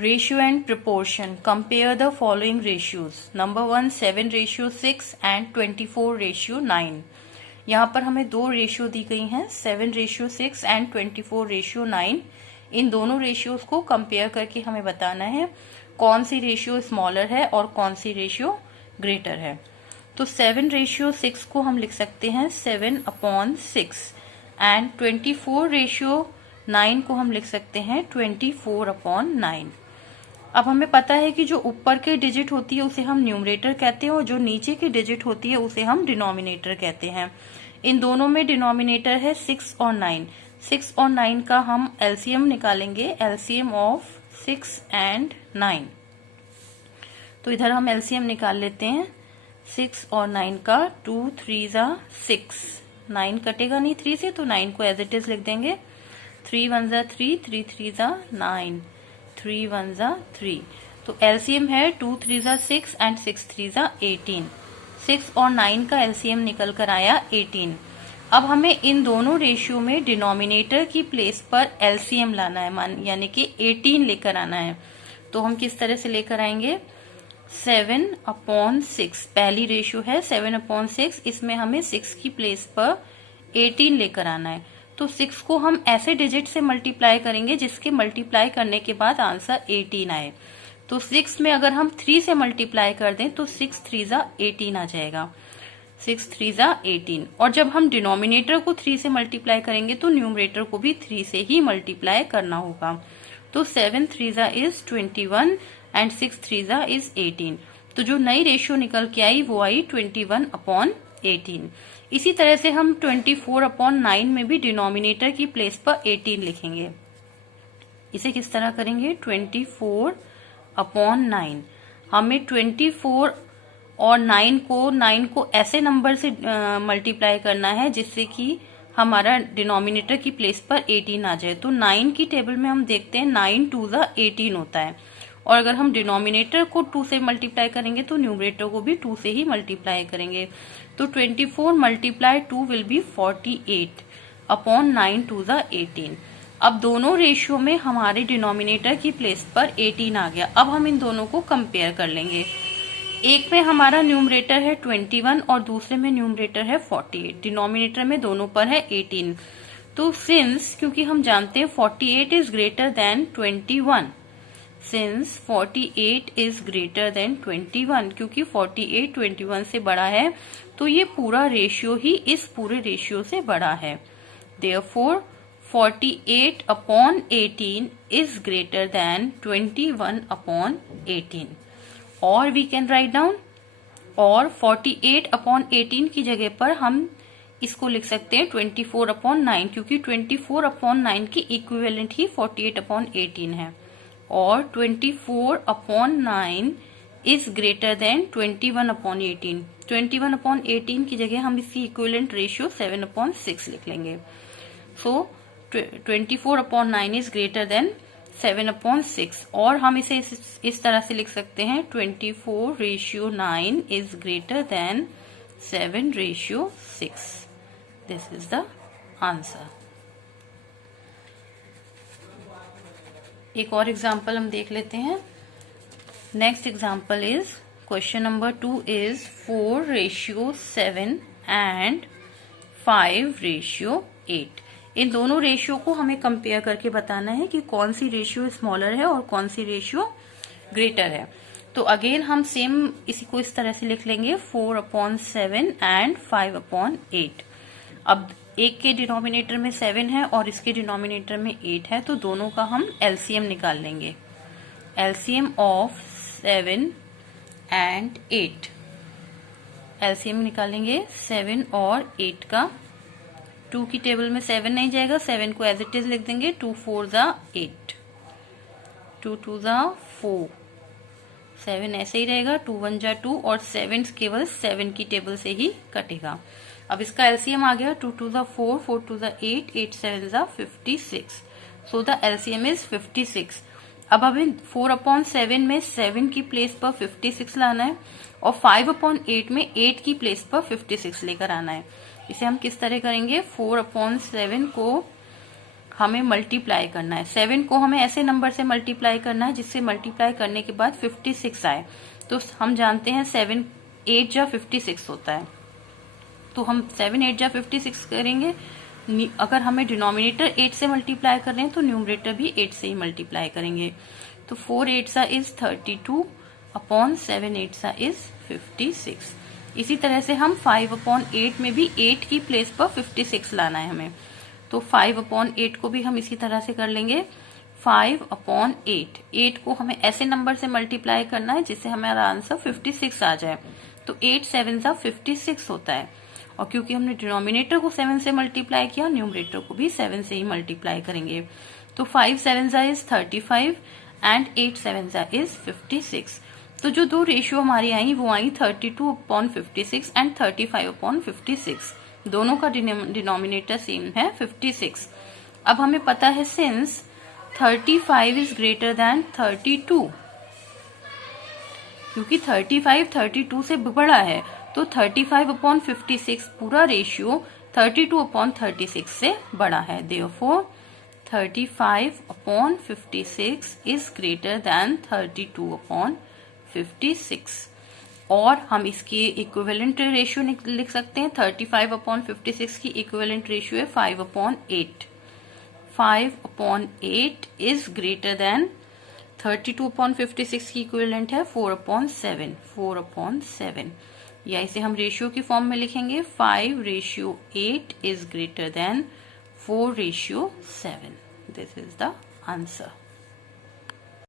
Ratio and proportion. Compare the following ratios. Number 1 7:6 and 24:9. यहाँ पर हमें दो रेशियो दी गई हैं 7:6 एंड 24:9। इन दोनों रेशियोज को कंपेयर करके हमें बताना है कौन सी रेशियो स्मॉलर है और कौन सी रेशियो ग्रेटर है। तो 7:6 को हम लिख सकते हैं 7/6 एंड 24:9 को हम लिख सकते हैं 24/9। अब हमें पता है कि जो ऊपर के डिजिट होती है उसे हम न्यूमरेटर कहते हैं और जो नीचे की डिजिट होती है उसे हम डिनोमिनेटर कहते हैं। इन दोनों में डिनोमिनेटर है 6 और 9। 6 और 9 का हम एलसीएम निकालेंगे, एलसीएम ऑफ 6 एंड 9। तो इधर हम एलसीएम निकाल लेते हैं 6 और 9 का। 2 3 ज़ा 6, 9 कटेगा नहीं 3 से तो 9 को एज इट इज लिख देंगे। 3 1 ज़ा 3, 3 3 ज़ा 9, 3 1 ज़ा 3। तो एलसीएम है 2 3 ज़ा 6 एंड 6 3 ज़ा 18। 6 और 9 का एलसीएम निकल कर आया 18। अब हमें इन दोनों रेशियो में डिनोमिनेटर की प्लेस पर एलसीएम लाना है, यानी कि 18 लेकर आना है। तो हम किस तरह से लेकर आएंगे 7/6। पहली रेशियो है 7/6, इसमें हमें 6 की प्लेस पर 18 लेकर आना है। तो 6 को हम ऐसे डिजिट से मल्टीप्लाई करेंगे जिसके मल्टीप्लाई करने के बाद आंसर 18 आए। तो 6 में अगर हम 3 से मल्टीप्लाई कर दें तो 6 3 ज़ा 18 आ जाएगा। 6 3 ज़ा 18। और जब हम डिनोमिनेटर को 3 से मल्टीप्लाई करेंगे तो न्यूमरेटर को भी 3 से ही मल्टीप्लाई करना होगा। तो 7 3 ज़ा इज 21 एंड 6 3 ज़ा इज 18। तो जो नई रेशियो निकल के आई वो आई 21/18। इसी तरह से हम 24/9 में भी डिनोमिनेटर की प्लेस पर 18 लिखेंगे। इसे किस तरह करेंगे 24/9। हमें 24 और 9 को ऐसे नंबर से मल्टीप्लाई करना है जिससे कि हमारा डिनोमिनेटर की प्लेस पर 18 आ जाए। तो 9 की टेबल में हम देखते हैं 9 2 ज़ा 18 होता है और अगर हम डिनोमिनेटर को 2 से मल्टीप्लाई करेंगे तो न्यूमरेटर को भी 2 से ही मल्टीप्लाई करेंगे। तो 24 × 2 विल बी 48/9 2 ज़ा 18। अब दोनों रेशियो में हमारे डिनोमिनेटर की प्लेस पर 18 आ गया। अब हम इन दोनों को कंपेयर कर लेंगे। एक में हमारा न्यूमरेटर है 21 और दूसरे में न्यूमरेटर है 48। डिनोमिनेटर में दोनों पर है 18। तो सिंस, क्योंकि हम जानते हैं 48 is greater than 21, since 48 is greater than 21, क्योंकि 48 21 से बड़ा है तो ये पूरा रेशियो ही इस पूरे रेशियो से बड़ा है। Therefore 48/18 is greater than 21/18। और वी कैन राइट डाउन, और 48/18 की जगह पर हम इसको लिख सकते हैं 24/9, क्योंकि 24/9 की इक्विवेलेंट ही 48/18 है। और 24/9 इज ग्रेटर देन 21/18। 21/18 की जगह हम इसकी इक्विवेलेंट रेशियो 7/6 लिख लेंगे। सो 24/9 इज ग्रेटर देन 7/6। और हम इसे इस तरह से लिख सकते हैं 24:9 is greater than 7:6। This is the answer. एक और एग्जाम्पल हम देख लेते हैं। Next example is question number 2 is 4:7 and 5:8। इन दोनों रेशियो को हमें कंपेयर करके बताना है कि कौन सी रेशियो स्मॉलर है और कौन सी रेशियो ग्रेटर है। तो अगेन हम सेम इसी को इस तरह से लिख लेंगे 4/7 एंड 5/8। अब एक के डिनोमिनेटर में 7 है और इसके डिनोमिनेटर में 8 है, तो दोनों का हम एलसीएम निकाल लेंगे। LCM of 7 and 8। एलसीएम निकालेंगे 7 और 8 का। 2 की टेबल में 7 नहीं जाएगा, 7 को एज इट इज लिख देंगे। 2 4 ज़ा 8, 2 2 ज़ा 4, 7 ऐसे ही रहेगा। 2 1 ज़ा 2 और 7 केवल 7 की टेबल से ही कटेगा। अब इसका एलसीएम आ गया 2 2 ज़ा 4, 4 2 ज़ा 8, 8 7 ज़ा 56। So the LCM is 56। अब हमें 4/7 में 7 की प्लेस पर 56 लाना है और 5/8 में 8 की प्लेस पर 56 लेकर आना है। इसे हम किस तरह करेंगे 4/7 को हमें मल्टीप्लाई करना है। 7 को हमें ऐसे नंबर से मल्टीप्लाई करना है जिससे मल्टीप्लाई करने के बाद 56 आए। तो हम जानते हैं 7 8 जा 56 होता है, तो हम 7 8 जा 56 करेंगे। अगर हमें डिनोमिनेटर 8 से मल्टीप्लाई कर रहे हैं तो न्यूमरेटर भी 8 से ही मल्टीप्लाई करेंगे। तो 4 8 सा इज 32 अपॉन 7 8 सा इज 56। इसी तरह से हम 5/8 में भी 8 की प्लेस पर 56 लाना है हमें। तो 5/8 को भी हम इसी तरह से कर लेंगे। 5/8 8 को हमें ऐसे नंबर से मल्टीप्लाई करना है जिससे हमारा आंसर 56 आ जाए। तो 8 7 सा 56 होता है, और क्योंकि हमने डिनोमिनेटर को 7 से मल्टीप्लाई किया, न्यूमरेटर को भी 7 से ही मल्टीप्लाई करेंगे। तो 5 7 सा इज 35 एंड 8 7 सा इज 56। तो जो दो रेशियो हमारी आई वो आई 32/56 एंड 35/56। दोनों का डिनोमिनेटर सेम है 56। अब हमें पता है सिंस 35 इज ग्रेटर देन 32, क्योंकि 35 32 से बड़ा है, तो 35/56 पूरा रेशियो 32/36 से बड़ा है। Therefore 35/56 is greater than 32/56। और हम इसकी इक्विवेलेंट रेशियो लिख सकते हैं। 35/56 की इक्विवेलेंट रेशियो है 5/8। 5/8 इज ग्रेटर देन 32/56 की इक्विवेलेंट है 4/7। 4/7, या इसे हम रेशियो की फॉर्म में लिखेंगे 5/8 is greater than 4/7। This is the answer.